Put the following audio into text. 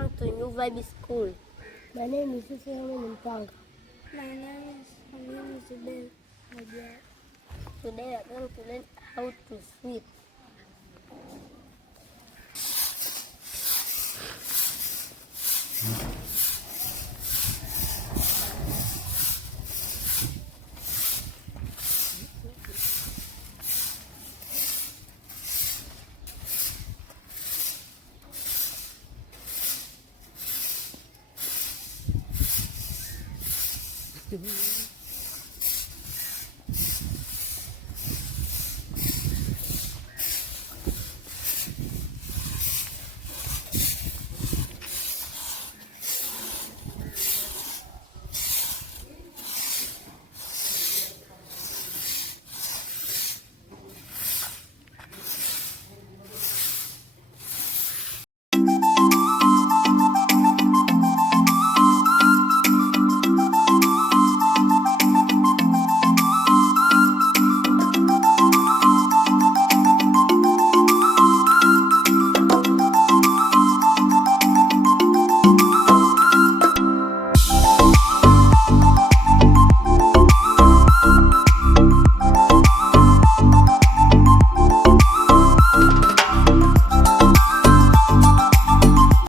Welcome to New Vibe School. My name is MPAKA. My name is Zubel. Today we are going to learn how to sweep.